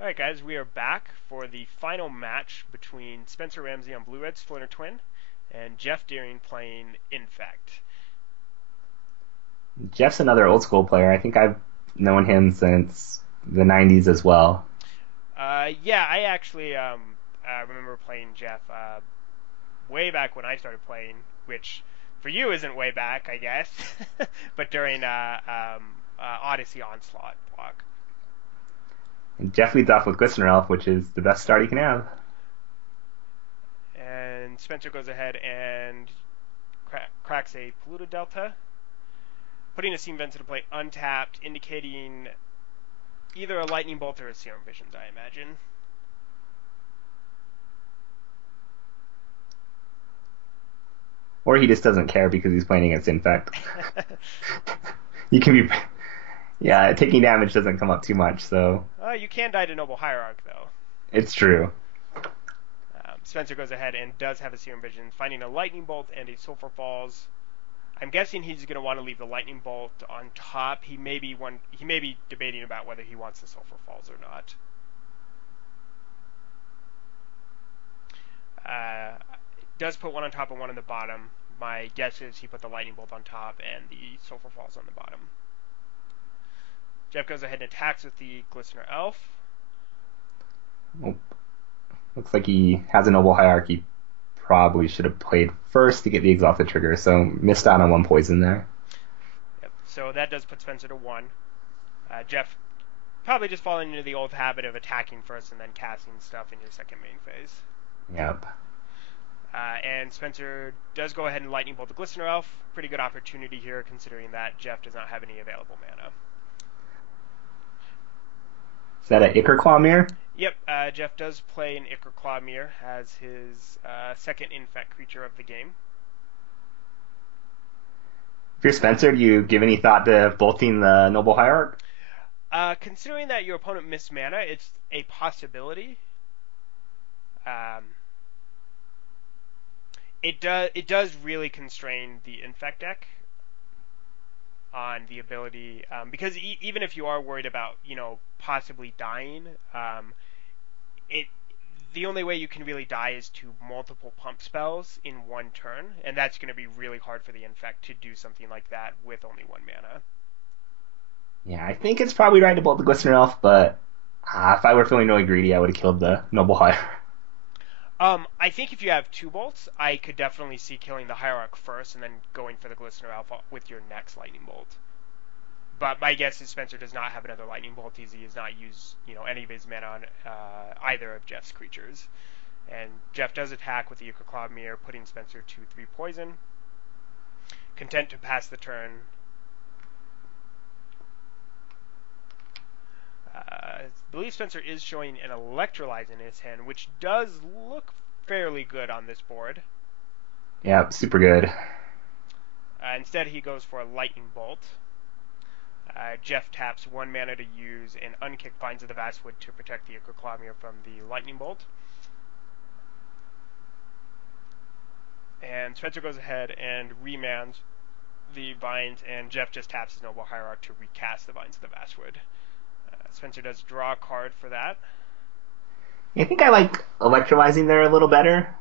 Alright guys, we are back for the final match between Spencer Ramsey on Blue-Red Splinter Twin and Geoff Dearing playing Infect. Jeff's another old school player. I think I've known him since the 90s as well. Yeah, I actually remember playing Geoff way back when I started playing, which for you isn't way back, I guess, but during Odyssey Onslaught block. And Jeff leads off with Glistener Elf, which is the best start he can have. And Spencer goes ahead and cracks a Polluted Delta, putting a Seam Vents into play untapped, indicating either a Lightning Bolt or a Serum Visions, I imagine. Or he just doesn't care because he's playing against Infect. You can be, yeah, taking damage doesn't come up too much, so You can die to Noble Hierarch, though. it's true. Spencer goes ahead and does have a Serum Vision, finding a Lightning Bolt and a Sulphur Falls. I'm guessing he's going to want to leave the Lightning Bolt on top. He may be debating about whether he wants the Sulphur Falls or not. Does put one on top and one on the bottom. My guess is he put the Lightning Bolt on top and the Sulphur Falls on the bottom. Geoff goes ahead and attacks with the Glistener Elf. Oh, looks like he has a Noble Hierarchy. Probably should have played first to get the Exalted trigger, so missed out on one poison there. Yep. So that does put Spencer to 1. Geoff probably just falling into the old habit of attacking first and then casting stuff in your second main phase. Yep. And Spencer does go ahead and Lightning Bolt the Glistener Elf. Pretty good opportunity here, considering that Geoff does not have any available mana. Is that an Ichor Claw Mirror? Yep, Geoff does play an Ichor Claw Mirror as his second Infect creature of the game. If you're Spencer, do you give any thought to bolting the Noble Hierarch? Considering that your opponent missed mana, it's a possibility. It does really constrain the Infect deck on the ability, because even if you are worried about possibly dying, the only way you can really die is to multiple pump spells in one turn, and that's going to be really hard for the Infect to do something like that with only 1 mana. Yeah, I think it's probably right to bolt the Glistener Elf, but if I were feeling really greedy, I would have killed the Noble Hierarch. I think if you have 2 bolts, I could definitely see killing the Hierarch first and then going for the Glistener Elf with your next Lightning Bolt. But my guess is Spencer does not have another Lightning Bolt. He has not used any of his mana on either of Geoff's creatures. And Geoff does attack with the Ichor Claw Mirror, putting Spencer to 3 poison. Content to pass the turn. I believe Spencer is showing an Electrolyze in his hand, which does look fairly good on this board. Yeah, super good. Instead, he goes for a Lightning Bolt. Geoff taps 1 mana to use an Unkick Vines of the Vastwood to protect the Ichor Claw Mirror from the Lightning Bolt. And Spencer goes ahead and remands the Vines, and Geoff just taps his Noble Hierarch to recast the Vines of the Vastwood. Spencer does draw a card for that. I think I like electrolyzing there a little better,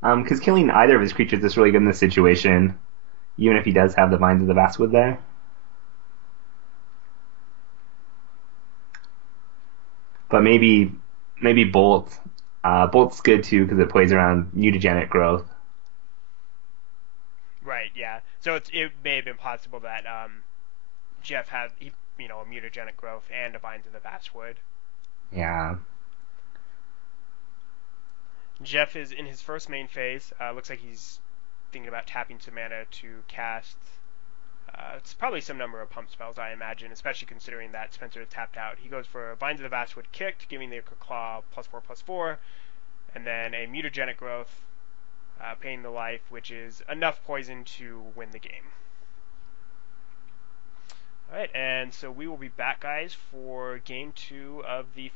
because killing either of his creatures is really good in this situation, even if he does have the Vines of the Vastwood there. But maybe Bolt. Bolt's good too because it plays around mutagenic growth. Right, yeah. So it may have been possible that Geoff had a mutagenic growth and a Vines of the Vastwood. Yeah. Geoff is in his first main phase. Looks like he's thinking about tapping some mana to cast. It's probably some number of pump spells, I imagine, especially considering that Spencer is tapped out. He goes for Vines of the Vastwood kicked, giving the Ichor Claw +4/+4, and then a mutagenic growth, paying the life, which is enough poison to win the game. Alright, and so we will be back, guys, for game 2 of the